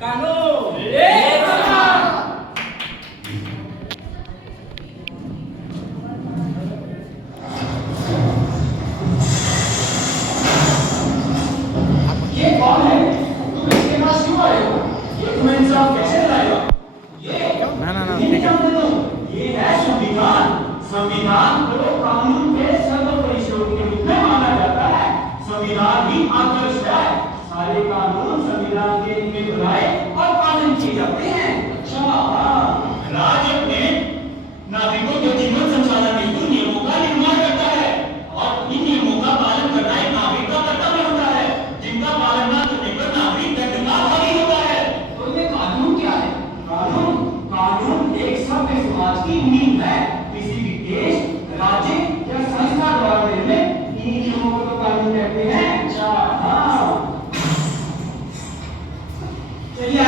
कानून एक समान। ये कौन है? तुम इसके पास क्यों आए हो? ये तुम्हें इंसाफ कैसे दिलाएगा? ये क्या बोल रहे हो? ये है संविधान। संविधान को कानून के सर्वोपरि स्वरूप के रूप में माना जाता है। संविधान ही आदर्श है। सारे कानून संविधान के में बनाए और पालन किए जाते हैं। अच्छा, हाँ। राज्य अपने नागरिकों के जीवन संचालन हेतु नियमों का निर्माण करता है और इन नियमों का पालन करना एक नागरिक का कर्तव्य होता है, जिनका पालन न करने पर नागरिक दंड का भागी होता है। तो ये कानून क्या है? कानून कानून एक सभ्य समाज की नींव है। किसी भी देश, राज्य या संस्था द्वारा निर्मित इन नियमों को तो कानून कहते हैं। अच्छा, हाँ। चलिए